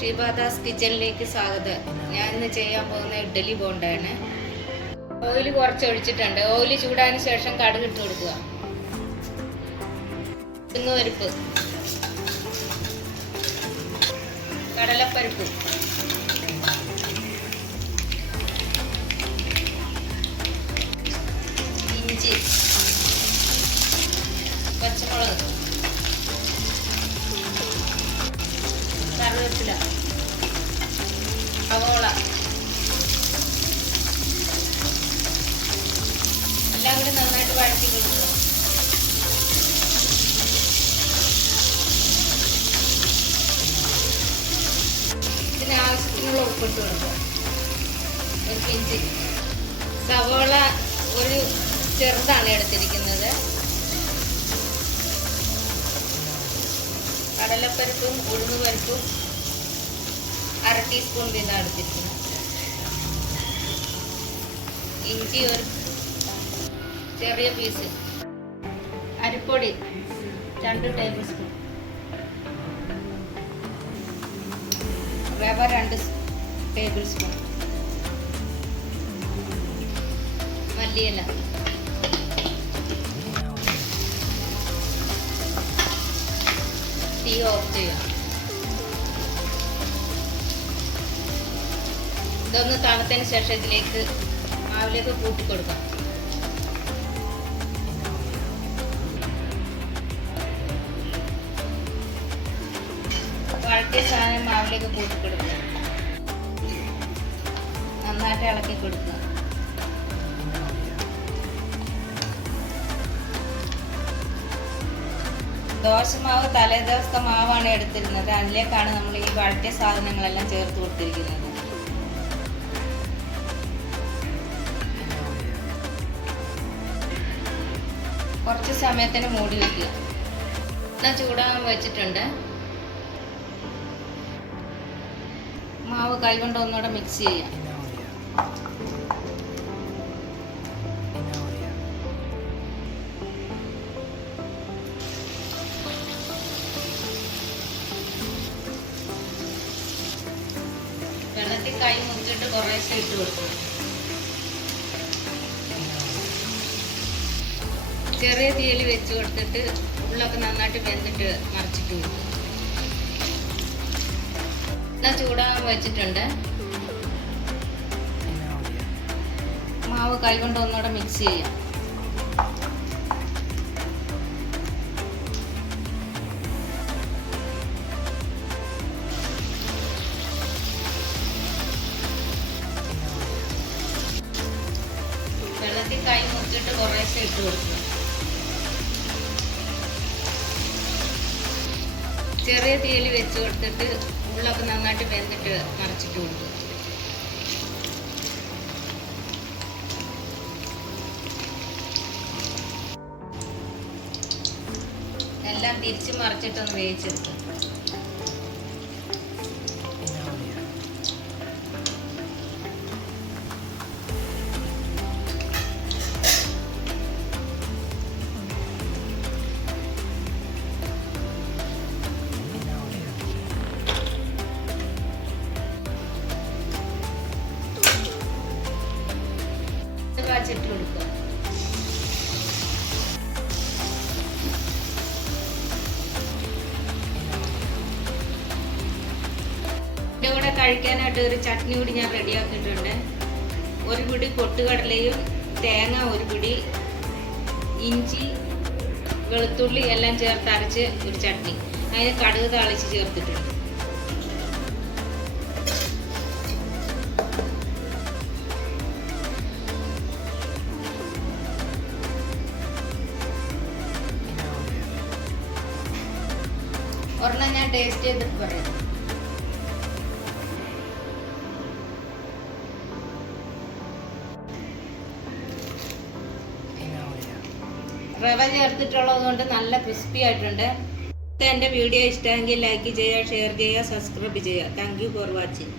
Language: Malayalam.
ഷീബാദാസ് കിച്ചണിലേക്ക് സ്വാഗതം. ഞാൻ ഇന്ന് ചെയ്യാൻ പോകുന്ന ഇഡ്ഡലി ബോണ്ടയാണ്. ഓയിൽ കുറച്ച് ഒഴിച്ചിട്ടുണ്ട്. ഓയിൽ ചൂടായതിനു ശേഷം കടുക് ഇട്ട് കൊടുക്കുക. പരിപ്പ്, കടലപ്പരിപ്പ്, ഇഞ്ചി, പച്ചമുളക്, കറിവേപ്പില, സവോള എല്ലാം കൂടി നന്നായിട്ട് വഴറ്റി കൊടുക്കുക. ഇതിന് ആവശ്യത്തിനുള്ള ഉപ്പിട്ട് കൊടുക്കുക. ഒരു പിഞ്ച് സവോള ഒരു ചെറുതാണ് എടുത്തിരിക്കുന്നത്. കടലപ്പരിപ്പും ഉഴുന്നുപരിപ്പും 1/2 ടീസ്പൂൺ വീതം എടുത്തിരിക്കുന്നു. ഇഞ്ചി ഒരു ചെറിയ പീസ്, അരിപ്പൊടി 2 ടേബിൾ സ്പൂൺ, റവ 2 ടേബിൾ സ്പൂൺ, മല്ലിയില, തീ ഓഫ് ചെയ്യുക. ഇതൊന്ന് തണുത്തതിന് ശേഷം ഇതിലേക്ക് മാവിലേക്ക് കൂട്ടി കൊടുക്കാം. വഴറ്റിയ സാധനം മാവിലേക്ക് കൂട്ടി കൊടുക്കുക. നന്നായിട്ട് ഇളക്കി കൊടുക്കുക. ദോശമാവ് തലേദിവസത്തെ മാവാണ് എടുത്തിരുന്നത്. അതിലേക്കാണ് നമ്മൾ ഈ വഴറ്റിയ സാധനങ്ങളെല്ലാം ചേർത്ത് കൊടുത്തിരിക്കുന്നത്. കുറച്ച് സമയത്തിന് മൂടി വയ്ക്കുക. എണ്ണ ചൂടാകാൻ വെച്ചിട്ടുണ്ട്. മാവ് കൈകൊണ്ട് ഒന്നുകൂടെ മിക്സ് ചെയ്യാം. വെള്ളത്തിൽ കൈ മുക്കിയിട്ട് കുറേശ്ശെ ഇട്ട് കൊടുക്കും. ചെറിയ തീയിൽ വെച്ച് കൊടുത്തിട്ട് ഉള്ളൊക്കെ നന്നായിട്ട് വെന്തിട്ട് മറിച്ചിട്ട് കൊടുക്കും. എണ്ണ ചൂടാകാൻ വെച്ചിട്ടുണ്ട്. മാവ് കൈകൊണ്ട് ഒന്നുകൂടെ മിക്സ് ചെയ്യാം. വെള്ളത്തിൽ കൈ മുക്കിയിട്ട് കുറേശ്ശെ ഇട്ട് കൊടുക്കുക. ചെറിയ തീയിൽ വെച്ച് കൊടുത്തിട്ട് ഉള്ളൊക്കെ നന്നായിട്ട് വെന്തിട്ട് മറിച്ചിട്ട് കൊടുക്കുക. എല്ലാം തിരിച്ച് മറിച്ചിട്ടൊന്ന് വേവിച്ചെടുക്കുക. കാച്ചിട്ട് കൊടുക്കുക. ഇതിൻ്റെ കൂടെ കഴിക്കാനായിട്ട് ഒരു ചട്നി കൂടി ഞാൻ റെഡിയാക്കിയിട്ടുണ്ട്. 1 പിടി പൊട്ടുകടലയും തേങ്ങ 1 പിടി, ഇഞ്ചി വെളുത്തുള്ളി എല്ലാം ചേർത്ത് അരച്ച് ഒരു ചട്നി. അതിന് കടുക് താളിച്ച് ചേർത്തിട്ടുണ്ട്. ഒരെണ്ണം ഞാൻ ടേസ്റ്റ് ചെയ്തിട്ട് പറയാം. റവ ചേർത്തിട്ടുള്ളത് കൊണ്ട് നല്ല ക്രിസ്പി ആയിട്ടുണ്ട്. എൻ്റെ വീഡിയോ ഇഷ്ടമെങ്കിൽ ലൈക്ക് ചെയ്യുക, ഷെയർ ചെയ്യുക, സബ്സ്ക്രൈബ് ചെയ്യുക. Thank you for watching.